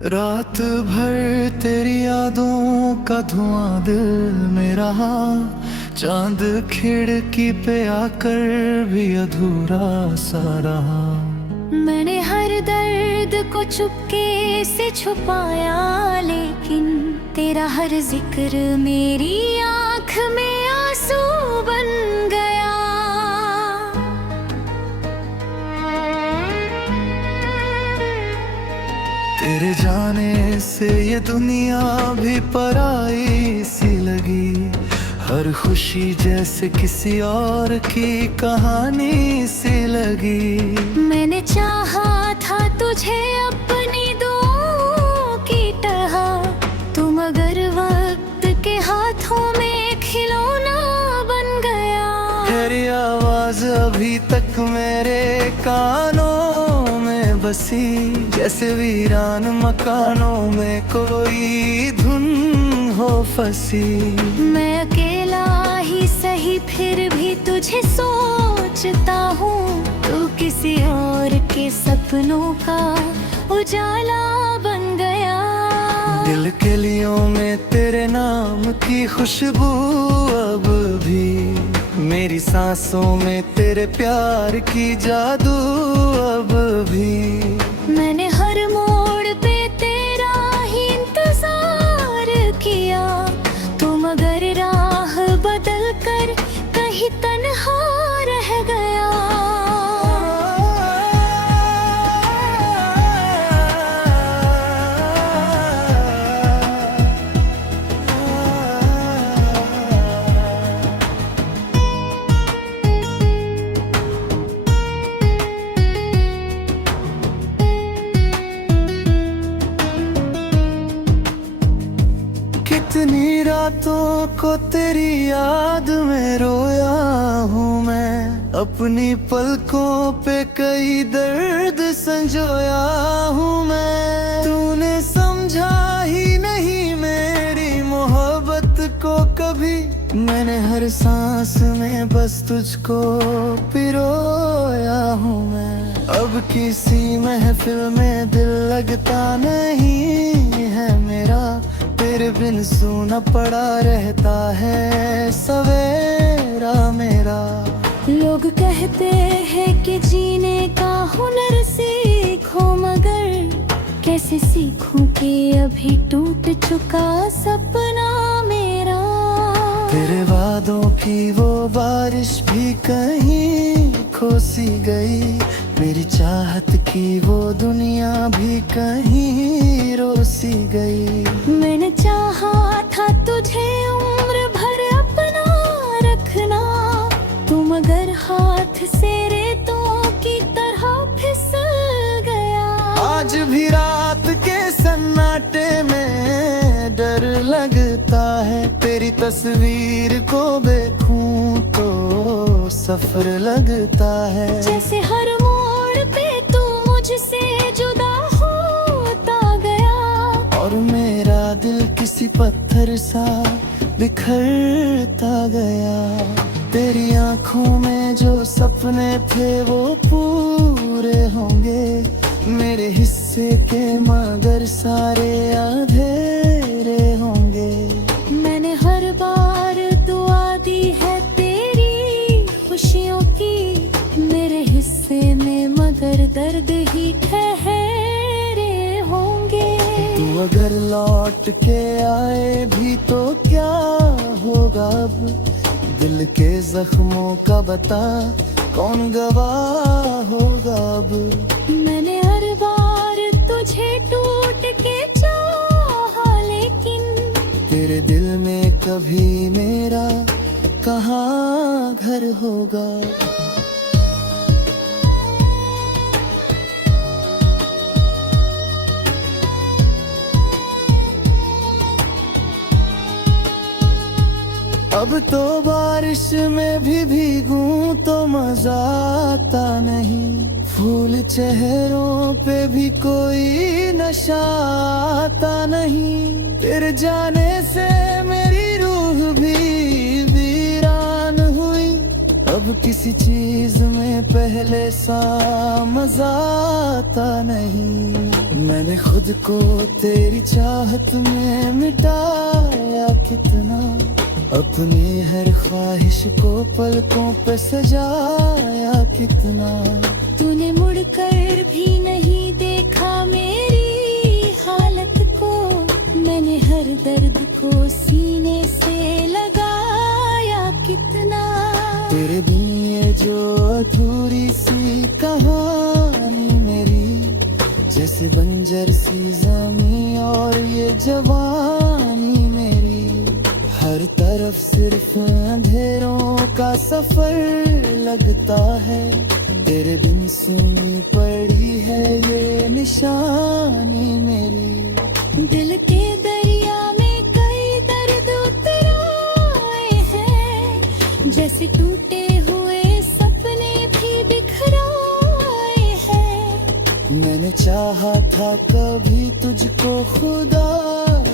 रात भर तेरी यादों का धुआं दिल में रहा। चांद खिड़की पे आकर भी अधूरा सा रहा। मैंने हर दर्द को चुपके से छुपाया, लेकिन तेरा हर जिक्र मेरी आँख में आंसू बन गया। तेरे जाने से ये दुनिया भी पराई सी लगी। हर खुशी जैसे किसी और की कहानी सी लगी। मैंने चाहा था तुझे अपनी दुआओं की तरह, तुम मगर वक्त के हाथों में खिलौना बन गया। तेरी आवाज अभी तक मेरे कानों में बसी, जैसे वीरान मकानों में कोई धुन हो फंसी। मैं अकेला ही सही फिर भी तुझे सोचता हूँ, तू किसी और के सपनों का उजाला बन गया। दिल के लियों में तेरे नाम की खुशबू अब भी, मेरी सांसों में तेरे प्यार की जादू अब भी। मैंने हर मोड़ पे तेरा ही इंतजार किया, तू मगर राह बदल कर कहीं तन्हा रह गया। कितनी रातों को तेरी याद में रोया हूँ मैं, अपनी पलकों पे कई दर्द संजोया हूँ मैं। तूने समझा ही नहीं मेरी मोहब्बत को कभी, मैंने हर सांस में बस तुझको पिरोया हूँ मैं। अब किसी महफिल में दिल लगता नहीं है मेरा, तेरे बिन सूना पड़ा रहता है सवेरा मेरा। लोग कहते हैं कि जीने का हुनर सीखो, मगर कैसे सीखूं कि अभी टूट चुका सपना मेरा। तेरे वादों की वो बारिश भी कहीं खो सी गई, मेरी चाहत की वो दुनिया भी कहीं रो सी गई। मैंने चाहा था तुझे उम्र भर अपना रखना, तू मगर हाथ से रेतों की तरह फिसल गया। आज भी रात के सन्नाटे में डर लगता है, तेरी तस्वीर को देखूं तो सफर लगता है। जैसे हर मोड़ पे तू मुझसे जुदा होता गया, और मेरा दिल किसी पत्थर सा बिखरता गया। तेरी आंखों में जो सपने थे वो पूरे होंगे, मेरे हिस्से के मगर सारे अंधेरे होंगे। मैंने हर बार दुआ दी है तेरी खुशियों की, मेरे हिस्से में मगर दर्द ही ठहरे होंगे। तू अगर लौट के आए भी तो क्या होगा अब, दिल के जख्मों का बता कौन गवाह होगा अब। मैंने हर बार तुझे टूट के चाहा, लेकिन तेरे दिल में कभी मेरा कहाँ घर होगा। अब तो बारिश में भी भीगूं तो मजा आता नहीं, फूल चेहरों पे भी कोई नशा आता नहीं। तेरे जाने से मेरी रूह भी वीरान हुई, अब किसी चीज में पहले सा मजा आता नहीं। मैंने खुद को तेरी चाहत में मिटाया कितना, अपनी हर ख्वाहिश को पलकों पे सजाया कितना। तूने मुड़कर भी नहीं देखा मेरी हालत को, मैंने हर दर्द को सीने से लगाया कितना। तेरे बिन ये जो अधूरी सी कहानी मेरी, जैसे बंजर सी ज़मीं और ये जवानी मेरी। हर तरफ सिर्फ अंधेरों का सफर लगता है, तेरे बिन सुनी पड़ी है ये निशानी मेरी। दिल के दरिया में कई दर्द उतर आए हैं, जैसे टूटे हुए सपने भी बिखराए हैं। मैंने चाहा था कभी तुझको खुदा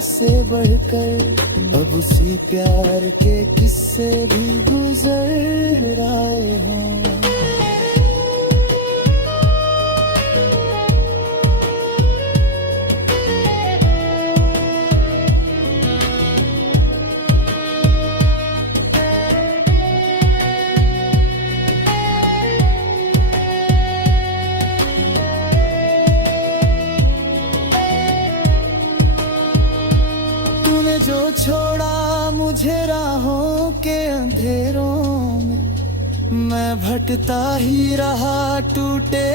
से बढ़कर, अब उसी प्यार के किस्से भी गुजर आए हैं। तूने जो छोड़ा मुझे राहों के अंधेरों में, मैं भटकता ही रहा टूटे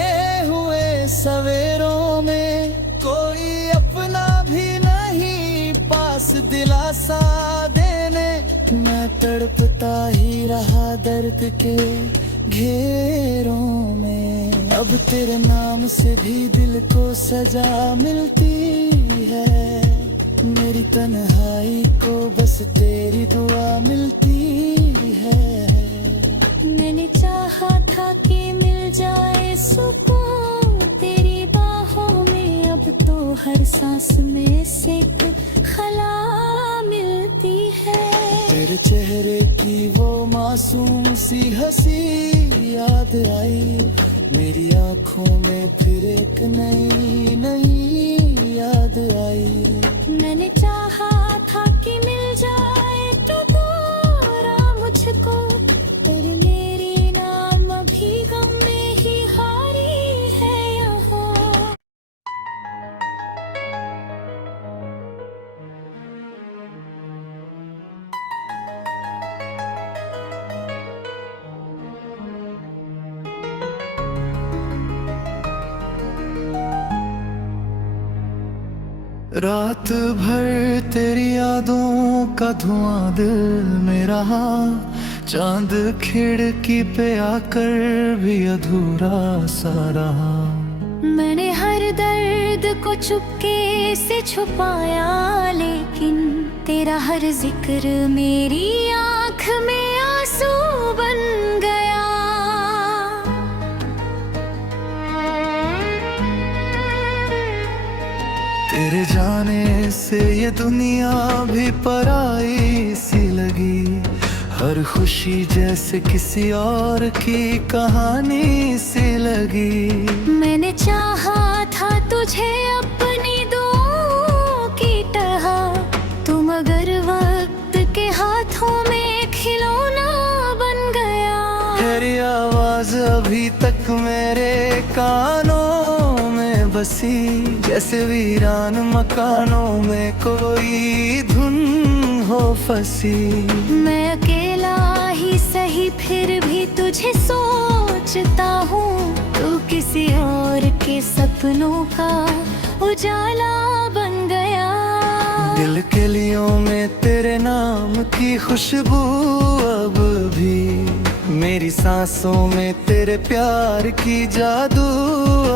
हुए सवेरों में। कोई अपना भी नहीं पास दिलासा देने, मैं तड़पता ही रहा दर्द के घेरों में। अब तेरे नाम से भी दिल को सजा मिलती है, मेरी तन्हाई को बस तेरी दुआ मिलती है। मैंने चाहा था कि मिल जाए सुकून तेरी बाहों में, अब तो हर सांस में सिक खला मिलती है। तेरे चेहरे की वो मासूम सी हंसी याद आई, मेरी आंखों में फिर एक नई नई याद आई। मैंने चाहा था कि मिल जाए तो दोरा मुझको, तेरी मेरी नाम अभी गम में ही हारी है यहाँ। रात भर तेरी यादों का धुआं दिल में रहा, चांद खिड़की पे आकर भी अधूरा सा रहा। मैंने हर दर्द को चुपके से छुपाया, लेकिन तेरा हर जिक्र मेरी आँख में आंसू बन गया। तेरे जाने से ये दुनिया भी पराई सी लगी, हर खुशी जैसे किसी और की कहानी सी लगी। मैंने चाहा था तुझे अपनी दुआओं की तरह, तुम मगर वक्त के हाथों में खिलौना बन गया। तेरी आवाज अभी तक मेरे कानों में बसी, जैसे वीरान मकानों में कोई धुन हो फंसी। मैं अकेला ही सही फिर भी तुझे सोचता हूँ, तू किसी और के सपनों का उजाला बन गया। दिल के लियों में तेरे नाम की खुशबू अब भी, मेरी सांसों में तेरे प्यार की जादू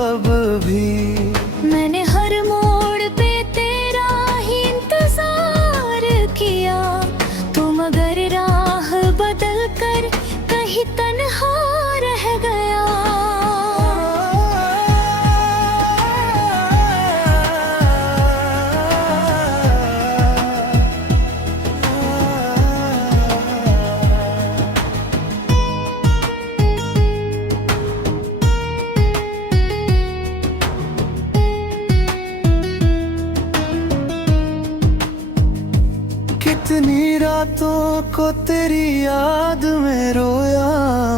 अब भी। मैंने हर मोड़ पे तेरा ही इंतजार किया, तू मगर राह बदल कर कहीं तन्हा रह गया। रातों को तेरी याद में रोया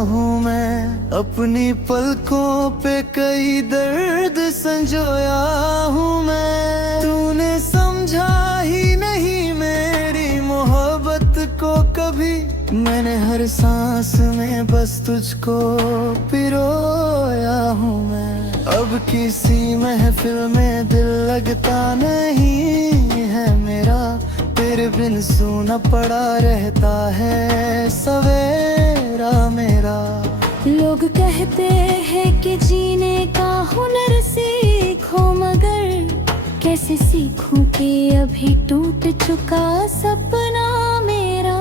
हूँ मैं, अपनी पलकों पे कई दर्द संजोया हूँ मैं। तूने समझा ही नहीं मेरी मोहब्बत को कभी, मैंने हर सांस में बस तुझको पिरोया हूँ मैं। अब किसी महफिल में दिल लगता नहीं है मेरा, तेरे बिन सूना पड़ा रहता है सवेरा मेरा। लोग कहते हैं कि जीने का हुनर सीखो, मगर कैसे सीखूं कि अभी टूट चुका सपना मेरा।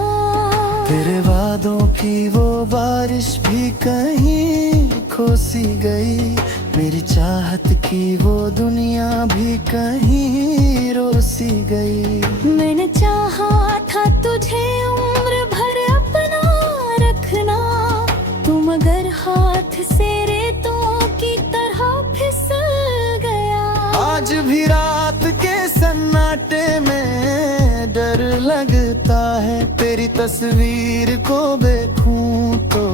तेरे वादों की वो बारिश भी कहीं खो सी गई, मेरी चाहत की वो दुनिया भी कहीं रो सी गई। मैंने चाहा था तुझे उम्र भर अपना रखना, तुम मगर हाथ से रेतों की तरह फिसल गया। आज भी रात के सन्नाटे में डर लगता है, तेरी तस्वीर को देखूं तो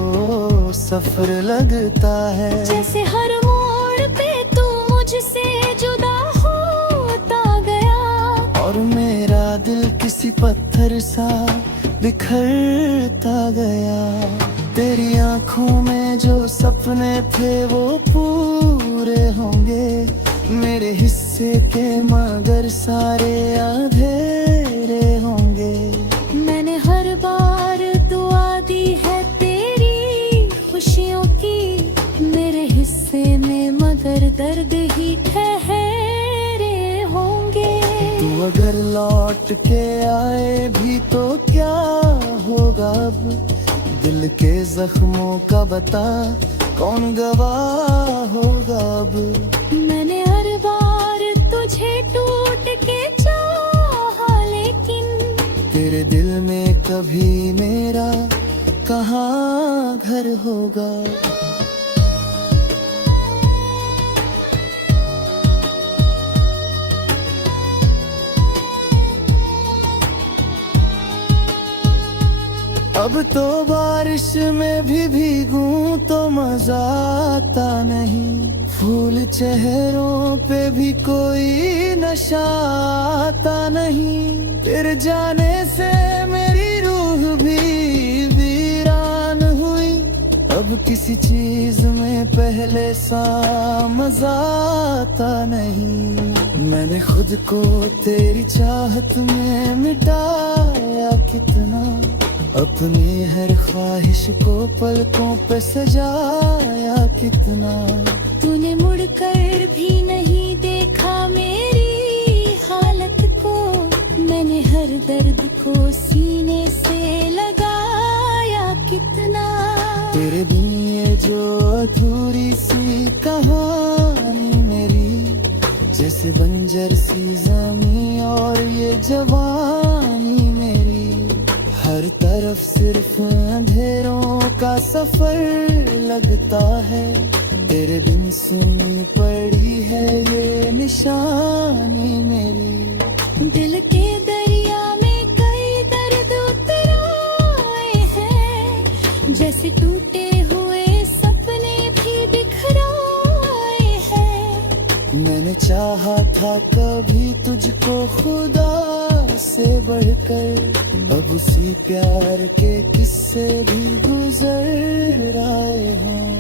सफर लगता है। जैसे हर मोड़ पे तू मुझसे जुदा होता गया, और मेरा दिल किसी पत्थर सा बिखरता गया। तेरी आंखों में जो सपने थे वो पूरे होंगे, मेरे हिस्से के मगर सारे अंधेरे होंगे। मैंने हर बार दुआ दी है तेरी खुशियों की, मेरे हिस्से में मगर दर्द ही ठहरे होंगे। तू अगर लौट के आए भी तो क्या होगा अब, दिल के जख्मों का बता कौन गवाह होगा अब। मैंने हर बार तुझे टूट के चाहा, लेकिन तेरे दिल में कभी मेरा कहाँ घर होगा। अब तो बारिश में भी भीगूं तो मजा आता नहीं, फूल चेहरों पे भी कोई नशा आता नहीं। तेरे जाने से मेरी रूह भी वीरान हुई, अब किसी चीज में पहले सा मजा आता नहीं। मैंने खुद को तेरी चाहत में मिटाया कितना, अपनी हर ख्वाहिश को पलकों पे सजाया कितना। तूने मुड़कर भी नहीं देखा मेरी हालत को, मैंने हर दर्द को सीने से लगाया कितना। तेरे बिन ये जो अधूरी सी कहानी मेरी, जैसे बंजर सी ज़मीं और ये जवानी मेरी। हर तरफ सिर्फ अंधेरों का सफर लगता है, तेरे बिन सुनी पड़ी है ये निशानी मेरी। दिल के दरिया में कई दर्द उतर आए हैं, जैसे टूटे हुए सपने भी बिखराए हैं। मैंने चाहा था कभी तुझको खुदा से बढ़कर, अब उसी प्यार के किस्से भी गुजर आए हैं।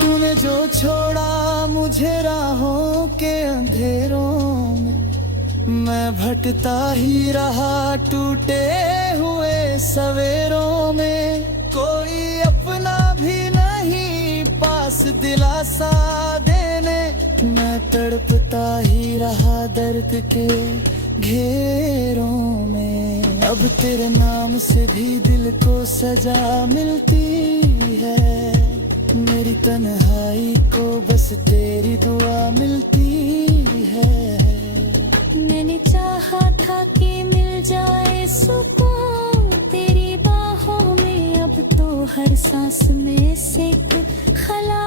तूने जो छोड़ा मुझे राहों के अंधेरों में, मैं भटकता ही रहा टूटे हुए सवेरों में। कोई अपना भी नहीं पास दिलासा देने, मैं तड़पता ही रहा दर्द के घेरों में। अब तेरे नाम से भी दिल को सजा मिलती है, मेरी तन्हाई को बस तेरी दुआ मिलती है। मैंने चाहा था कि मिल जाए सुकून तेरी बाहों में, अब तो हर सांस में से खला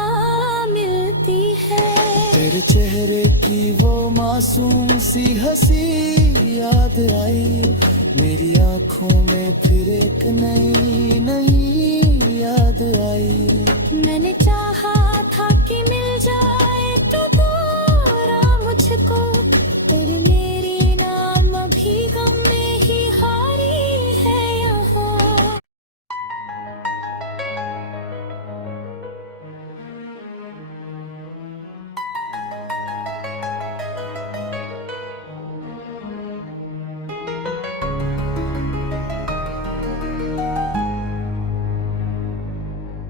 मिलती है। तेरे चेहरे की वो मासूम सी हंसी याद आई, मेरी आंखों में फिर एक नई नई याद आई। मैंने चाहा था कि मिल जाए तो दोरा मुझको, तेरी मेरी नाम अभी गम में ही हारी है यहाँ।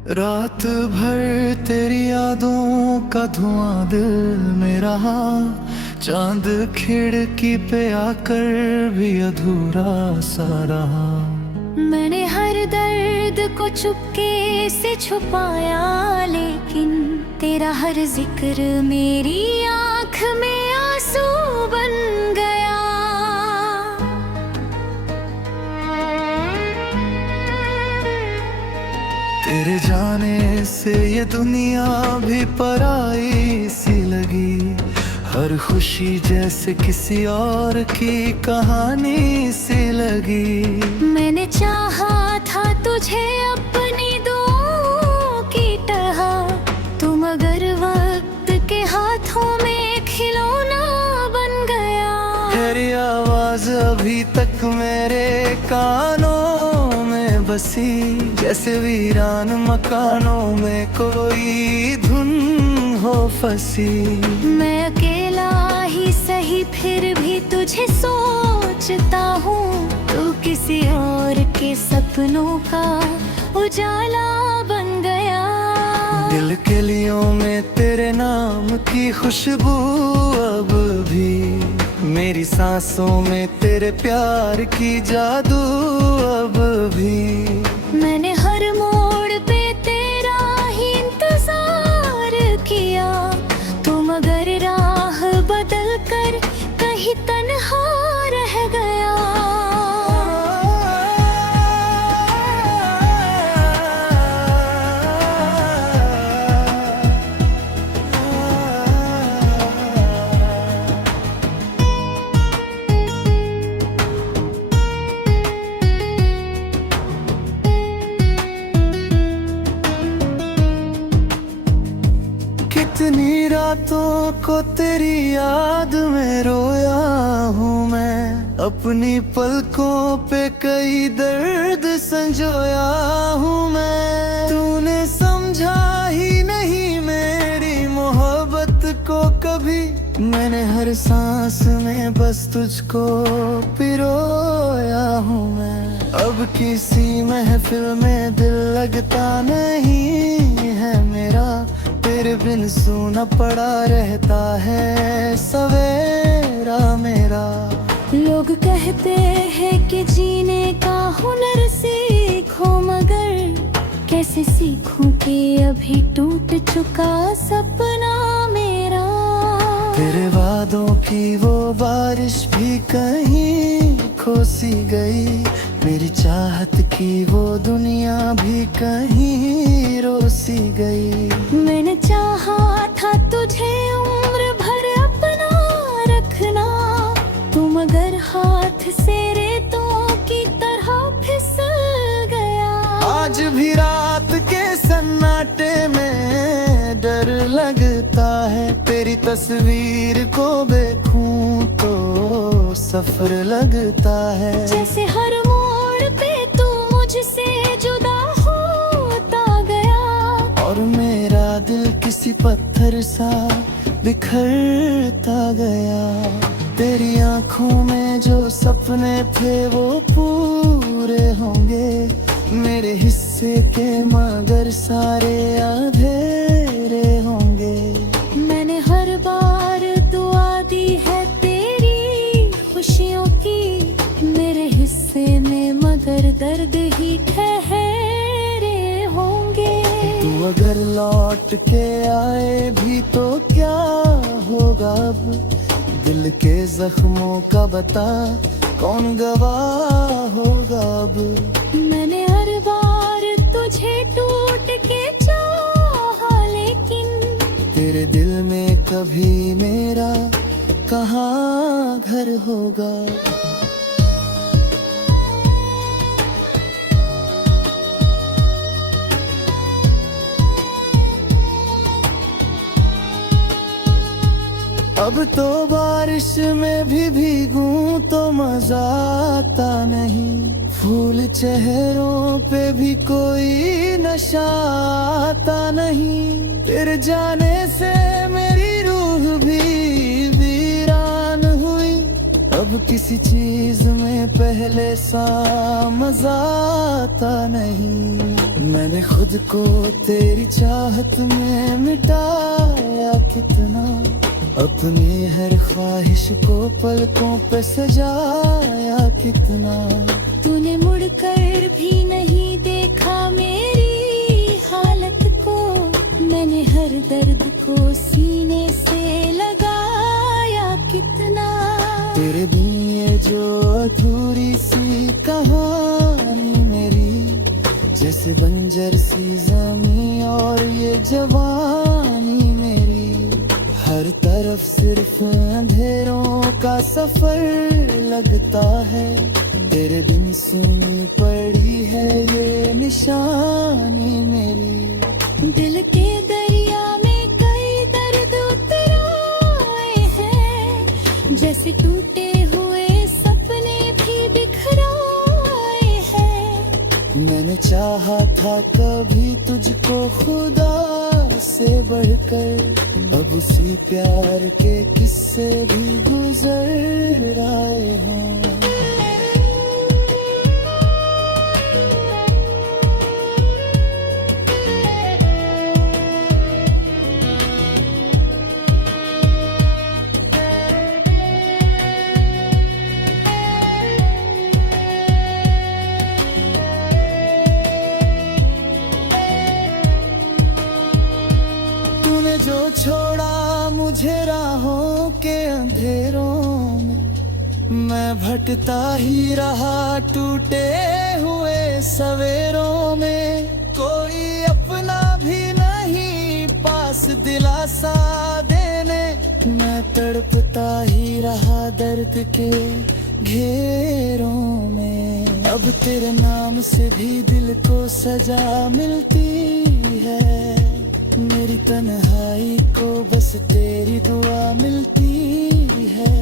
रात भर तेरी यादों का धुआं दिल में रहा, चांद खिड़की पे आकर भी अधूरा सा रहा। मैंने हर दर्द को चुपके से छुपाया, लेकिन तेरा हर जिक्र मेरी आंख में आंसू बन गया। तेरे जाने से ये दुनिया भी पराई सी लगी, हर खुशी जैसे किसी और की कहानी सी लगी। मैंने चाहा था तुझे अपनी दुआओं की तरह, तुम मगर वक्त के हाथों में खिलौना बन गया। तेरी आवाज अभी तक मेरे कानों में बसी, जैसे वीरान मकानों में कोई धुन हो फंसी। मैं अकेला ही सही फिर भी तुझे सोचता हूँ, तू किसी और के सपनों का उजाला बन गया। दिल के लियों में तेरे नाम की खुशबू अब भी, मेरी सांसों में तेरे प्यार की जादू अब भी। मैंने हर मोड़ पे तेरा ही इंतजार किया, तू मगर राह बदल कर कहीं तन्हा रह गया। कितनी रातों को तेरी याद में रोया हूँ मैं, अपनी पलकों पे कई दर्द संजोया हूँ मैं। तूने समझा ही नहीं मेरी मोहब्बत को कभी, मैंने हर सांस में बस तुझको पिरोया हूँ मैं। अब किसी महफिल में दिल लगता नहीं है मेरा, तेरे बिन सूना पड़ा रहता है सवेरा मेरा। लोग कहते हैं कि जीने का हुनर सीखो, मगर कैसे सीखूं कि अभी टूट चुका सपना मेरा। तेरे वादों की वो बारिश भी कहीं खो सी गई, मेरी चाहत की वो दुनिया भी कहीं रो सी गई। मैंने चाहा था तुझे उम्र भर अपना रखना, तू मगर हाथ से रेतों की तरह फिसल गया। आज भी रात के सन्नाटे में डर लगता है, तेरी तस्वीर को देखूं तो सफर लगता है। जैसे हर मोड़ पे तू मुझसे जुदा होता गया, और मेरा दिल किसी पत्थर सा बिखरता गया। तेरी आंखों में जो सपने थे वो पूरे होंगे, मेरे हिस्से के मगर सारे अंधेरे होंगे। मैंने हर बार दुआ दी है तेरी खुशियों की, मेरे हिस्से में मगर दर्द ही ठहरे होंगे। तू अगर लौट के आए भी तो क्या होगा अब, दिल के जख्मों का बता कौन गवाह होगा अब। मैंने हर बार तुझे टूट के चाहा, लेकिन तेरे दिल में कभी मेरा कहाँ घर होगा। अब तो बारिश में भी भीगूं तो मजा आता नहीं, फूल चेहरों पे भी कोई नशा आता नहीं। तेरे जाने से मेरी रूह भी वीरान हुई, अब किसी चीज में पहले सा मजा आता नहीं। मैंने खुद को तेरी चाहत में मिटाया कितना, अपनी हर ख्वाहिश को पलकों पे सजाया कितना। तूने मुड़कर भी नहीं देखा मेरी हालत को, मैंने हर दर्द को सीने से लगाया कितना। तेरे बिन ये जो अधूरी सी कहानी मेरी, जैसे बंजर सी ज़मीं और ये जवानी मेरी। हर तरफ सिर्फ अंधेरों का सफर लगता है, तेरे बिन सुनी पड़ी है ये निशानी मेरी। दिल के दरिया में कई दर्द उतर आए हैं, जैसे टूटे हुए सपने भी बिखराए हैं। मैंने चाहा था कभी तुझको खुदा से बढ़कर, अब उसी प्यार के किस्से भी गुजर आए हैं। तूने जो छोड़ा मुझे राहों के अंधेरों में, मैं भटकता ही रहा टूटे हुए सवेरों में। कोई अपना भी नहीं पास दिलासा देने, मैं तड़पता ही रहा दर्द के घेरों में। अब तेरे नाम से भी दिल को सजा मिलती है, मेरी तन्हाई को बस तेरी दुआ मिलती है।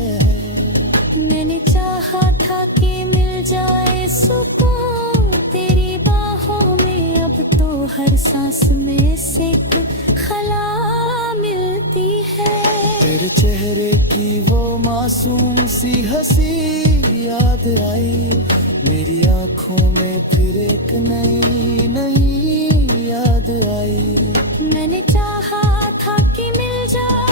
मैंने चाहा था कि मिल जाए सुकून तेरी बाहों में, अब तो हर सांस में सिक खला मिलती है। तेरे चेहरे की वो मासूम सी हंसी याद आई, मेरी आंखों में फिर एक नई नई याद आई। मैंने चाहा था कि मिल जाए